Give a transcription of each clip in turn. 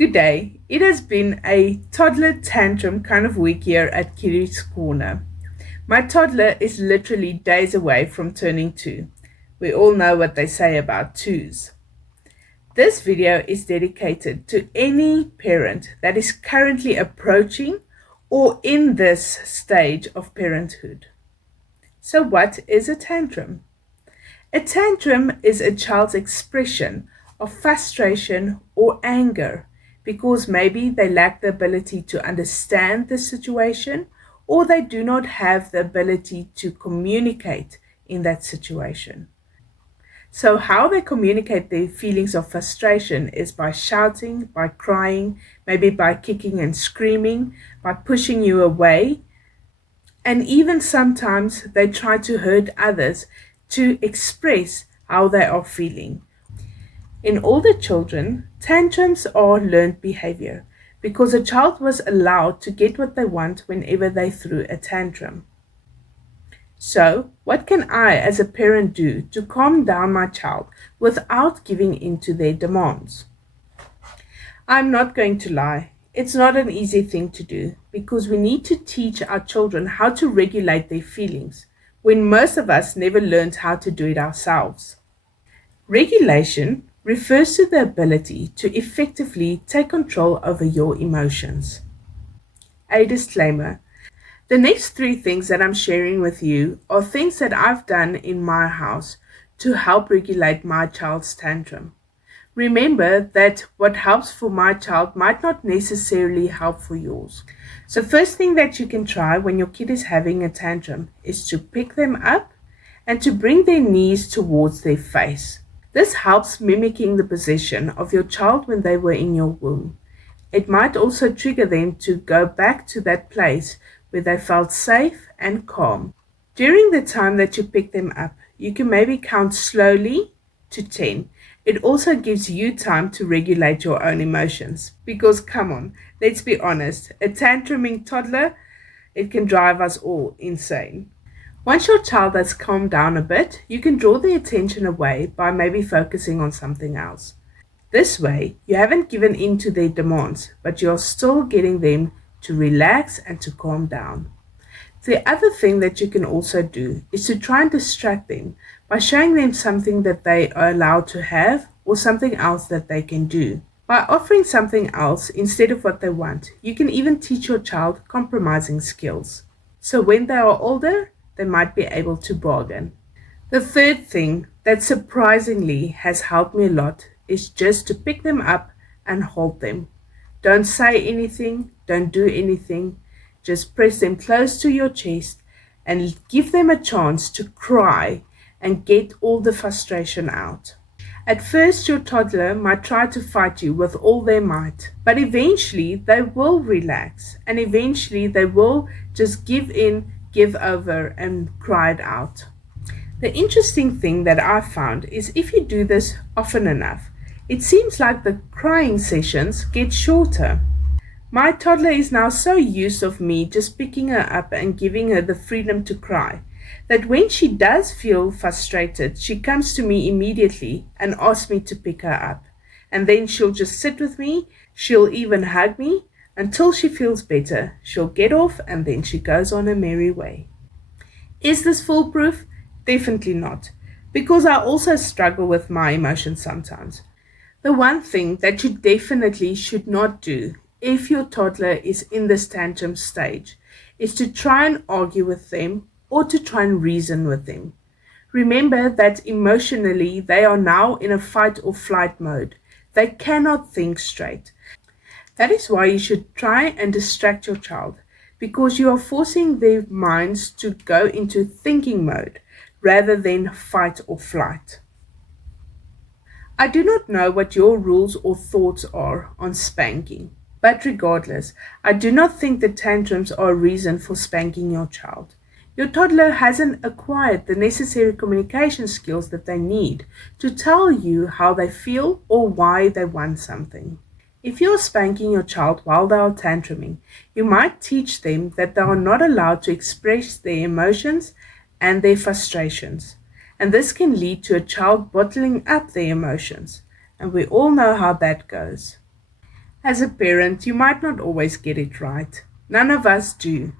Good day. It has been a toddler tantrum kind of week here at Kitty's Corner. My toddler is literally days away from turning 2. We all know what they say about twos. This video is dedicated to any parent that is currently approaching or in this stage of parenthood. So what is a tantrum? A tantrum is a child's expression of frustration or anger because maybe they lack the ability to understand the situation or they do not have the ability to communicate in that situation. So how they communicate their feelings of frustration is by shouting, by crying, maybe by kicking and screaming, by pushing you away, and even sometimes they try to hurt others to express how they are feeling. In older children, tantrums are learned behavior because a child was allowed to get what they want whenever they threw a tantrum. So, what can I as a parent do to calm down my child without giving in to their demands? I'm not going to lie, it's not an easy thing to do because we need to teach our children how to regulate their feelings when most of us never learned how to do it ourselves. Regulation refers to the ability to effectively take control over your emotions. A disclaimer. The next 3 things that I'm sharing with you are things that I've done in my house to help regulate my child's tantrum. Remember that what helps for my child might not necessarily help for yours. So first thing that you can try when your kid is having a tantrum is to pick them up and to bring their knees towards their face. This helps mimicking the position of your child when they were in your womb. It might also trigger them to go back to that place where they felt safe and calm. During the time that you pick them up, you can maybe count slowly to 10. It also gives you time to regulate your own emotions. Because come on, let's be honest, a tantruming toddler, it can drive us all insane. Once your child has calmed down a bit, you can draw their attention away by maybe focusing on something else. This way, you haven't given in to their demands, but you're still getting them to relax and to calm down. The other thing that you can also do is to try and distract them by showing them something that they are allowed to have or something else that they can do. By offering something else instead of what they want, you can even teach your child compromising skills. So when they are older, they might be able to bargain. The third thing that surprisingly has helped me a lot is just to pick them up and hold them. Don't say anything, don't do anything, just press them close to your chest and give them a chance to cry and get all the frustration out. At first, your toddler might try to fight you with all their might, but eventually they will relax and eventually they will just give in, give over, and cry it out. The interesting thing that I found is if you do this often enough, it seems like the crying sessions get shorter. My toddler is now so used of me just picking her up and giving her the freedom to cry that when she does feel frustrated, she comes to me immediately and asks me to pick her up. And then she'll just sit with me, she'll even hug me until she feels better. She'll get off and then she goes on her merry way. Is this foolproof? Definitely not, because I also struggle with my emotions sometimes. The one thing that you definitely should not do if your toddler is in this tantrum stage is to try and argue with them or to try and reason with them. Remember that emotionally they are now in a fight or flight mode. They cannot think straight. That is why you should try and distract your child, because you are forcing their minds to go into thinking mode rather than fight or flight. I do not know what your rules or thoughts are on spanking, but regardless, I do not think that tantrums are a reason for spanking your child. Your toddler hasn't acquired the necessary communication skills that they need to tell you how they feel or why they want something. If you're spanking your child while they are tantruming, you might teach them that they are not allowed to express their emotions and their frustrations. And this can lead to a child bottling up their emotions, and we all know how that goes. As a parent, you might not always get it right. None of us do.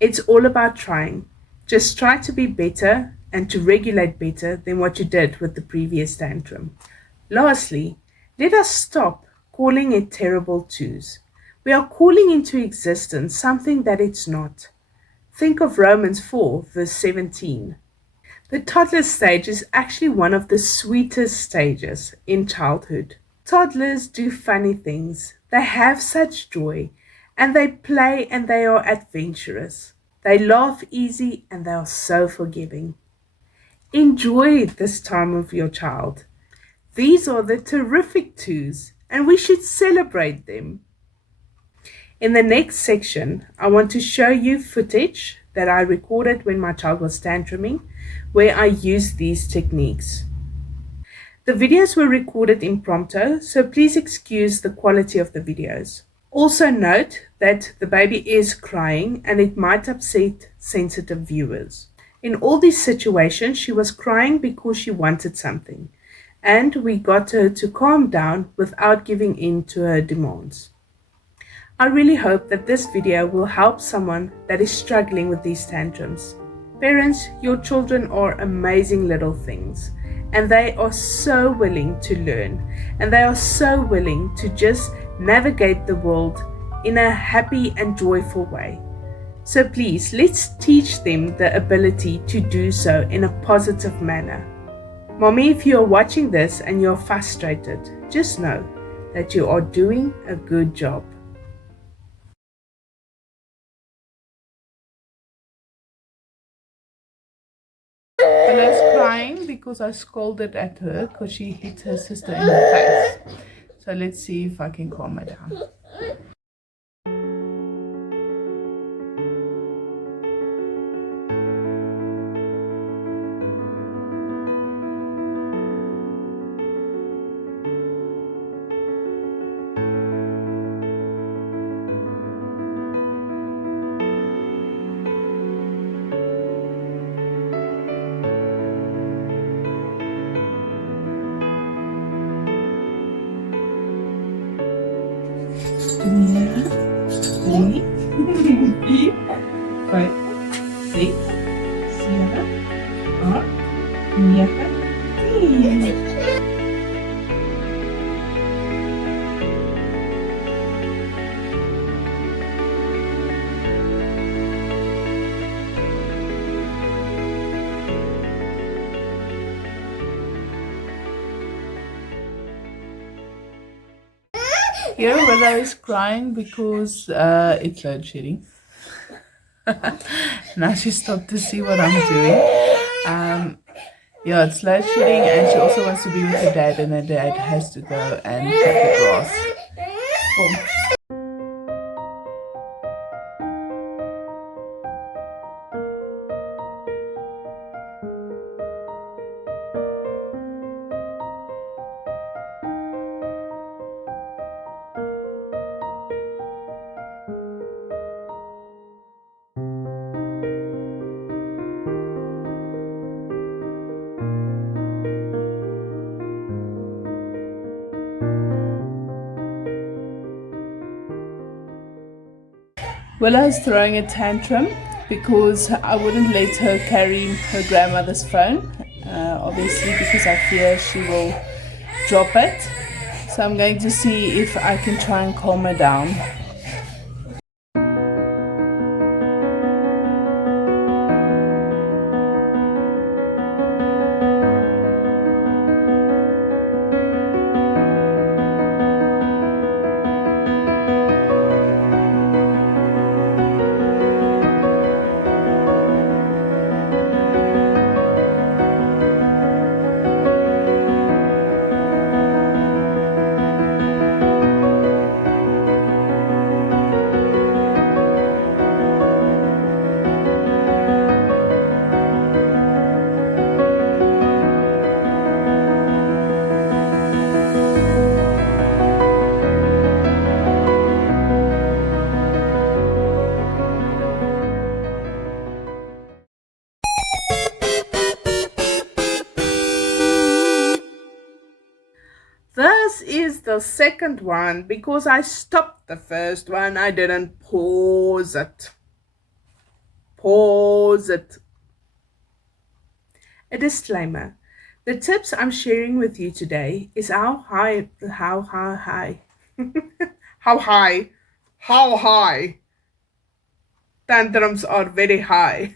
It's all about trying. Just try to be better and to regulate better than what you did with the previous tantrum. Lastly, let us stop calling it terrible twos. We are calling into existence something that it's not. Think of Romans 4, verse 17. The toddler stage is actually one of the sweetest stages in childhood. Toddlers do funny things. They have such joy, and they play and they are adventurous. They laugh easy and they are so forgiving. Enjoy this time with your child. These are the terrific twos, and we should celebrate them. In the next section, I want to show you footage that I recorded when my child was tantruming, where I used these techniques. The videos were recorded impromptu, so please excuse the quality of the videos. Also note that the baby is crying and it might upset sensitive viewers. In all these situations, she was crying because she wanted something, and we got her to calm down without giving in to her demands. I really hope that this video will help someone that is struggling with these tantrums. Parents, your children are amazing little things, and they are so willing to learn, and they are so willing to just navigate the world in a happy and joyful way. So please, let's teach them the ability to do so in a positive manner. Mommy, if you are watching this and you're frustrated, just know that you are doing a good job. Willow's crying because I scolded at her because she hit her sister in the face. So let's see if I can calm her down. Yeah. 3, 4, 5, 6, 7, 8, 9, 10. Here Willow is crying because it's load shedding. Now she stopped to see what I'm doing. Yeah, it's load shedding, and she also wants to be with her dad, and her dad has to go and cut the grass. Boom. Willow's throwing a tantrum because I wouldn't let her carry her grandmother's phone, obviously because I fear she will drop it. So I'm going to see if I can try and calm her down. the second one because I stopped the first one. I didn't pause it. Pause it. A disclaimer. The tips I'm sharing with you today is how high how high tantrums are very high.